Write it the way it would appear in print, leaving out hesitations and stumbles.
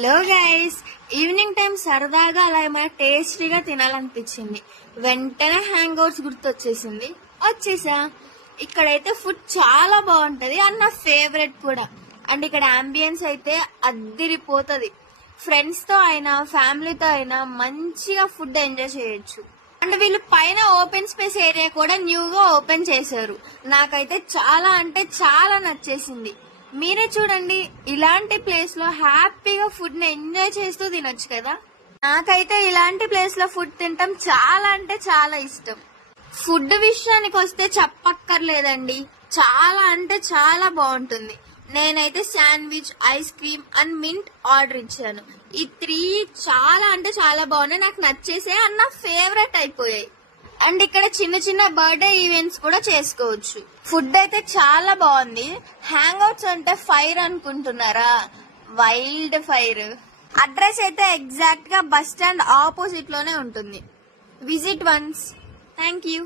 Hello guys, evening time సరదాగా అలా ఏమైనా టేస్టీగా తినాలనిపించింది. వెంటనే హ్యాంగ్ అవుట్స్ గుర్తొచ్చేసింది. వచ్చేసా. ఇక్కడైతే ఫుడ్ చాలా బాగుంటది అండ్ నా ఫేవరెట్ కూడా. అండ్ ఇక్కడ అంబియన్స్ అయితే అద్దిరిపోతుంది. ఫ్రెండ్స్ తో అయినా ఫ్యామిలీతో అయినా మంచిగా ఫుడ్ ఎంజాయ్ చేయొచ్చు. అండ్ వీళ్ళు పైన ఓపెన్ స్పేస్ ఏరియా కూడా న్యూగా ఓపెన్ చేశారు. నాకైతే చాలా అంటే చాలా నచ్చేసింది. మీరే చూడండి, ఇలాంటి ప్లేస్ లో హ్యాపీగా ఫుడ్ ని ఎంజాయ్ చేస్తూ తినొచ్చు కదా. నాకైతే ఇలాంటి ప్లేస్ లో ఫుడ్ తినటం చాలా అంటే చాలా ఇష్టం. ఫుడ్ విషయానికి వస్తే చెప్పక్కర్లేదండి, చాలా అంటే చాలా బాగుంటుంది. నేనైతే sandwich, ice cream and mint order ఇచ్చాను. ఈ 3 చాలా అంటే చాలా బాగున్నాయి. నాకు నచ్చేసే అన్న ఫేవరెట్ అయిపోయాయి. అండ్ ఇక్కడ చిన్న చిన్న బర్త్డే ఈవెంట్స్ కూడా చేసుకోవచ్చు. ఫుడ్ అయితే చాలా బాగుంది. హ్యాంగ్ అవుట్స్ అంటే ఫైర్ అనుకుంటున్నారా? Wild fire. అడ్రస్ అయితే ఎగ్జాక్ట్ గా బస్ స్టాండ్ ఆపోజిట్ లోనే ఉంటుంది. Visit once. Thank you.